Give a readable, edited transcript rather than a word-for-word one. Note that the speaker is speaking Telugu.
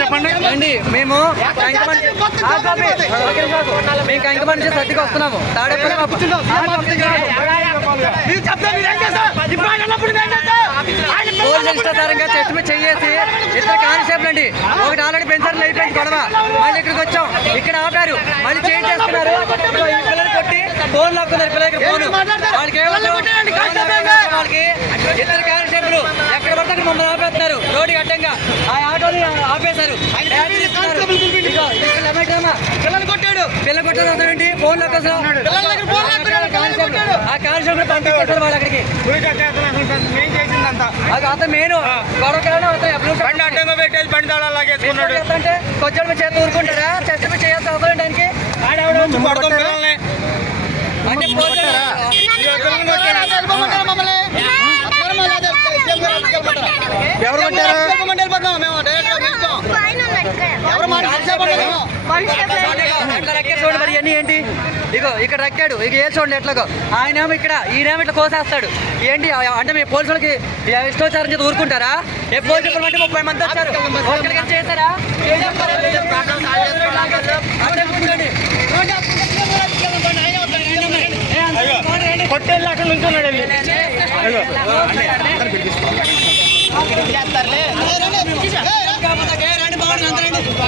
చెప్పండి. మేము కంకమన్ నుంచి సర్దికి వస్తున్నాము. తాడేపల్లి పోలీసులంగా చెట్టు మీద చెయ్యేసి ఇద్దరు కానిస్టేబుల్ అండి. ఒకటి ఆల్రెడీ పెంచర్లు అయిపోయింది గొడవ. మళ్ళీ ఇక్కడికి వచ్చాం, ఇక్కడ ఆపారు, మళ్ళీ చేంజ్ చేస్తున్నారు. పిల్లలు కొట్టి ఫోన్ లాక్కున్నారు. పిల్లలకి ఫోన్ వాళ్ళకి వాళ్ళకి ఇద్దరు కానిస్టేబుల్ ఎక్కడ పడితే అక్కడ మమ్మల్ని ఆపేస్తున్నారు. రోడ్డు అడ్డంగా ఆ ఆటోని ఆపేశారు. పిల్లలు కొట్టాడు. పిల్లలు కొట్టాడు. ఫోన్ లాక్కొస్తారు. ఆ కానిస్టేబుల్ పంపించేస్తారు వాళ్ళు అక్కడికి. అతను మెయిన్ కొంచెం చేతి ఊరుకుంటారా? చెస్ట్ మీద చేయాల్సి అవసరం దానికి అంటే చూడండి మరి ఇవన్నీ ఏంటి? ఇగో ఇక్కడ రక్కాడు. ఇక ఏ చూడండి ఎట్లాగో ఆయనేమో ఇక్కడ, ఈయనేమో ఇట్లా కోసేస్తాడు. ఏంటి అంటే మీ పోలీసులకి ఇష్టోచారం చేసి ఊరుకుంటారా? ఏ పోలీసులు అంటే 30 మంది వచ్చారు, ఒక్కడికి చేశారా? కొట్టేళ్ళు అక్కడ నుంచున్నాడు.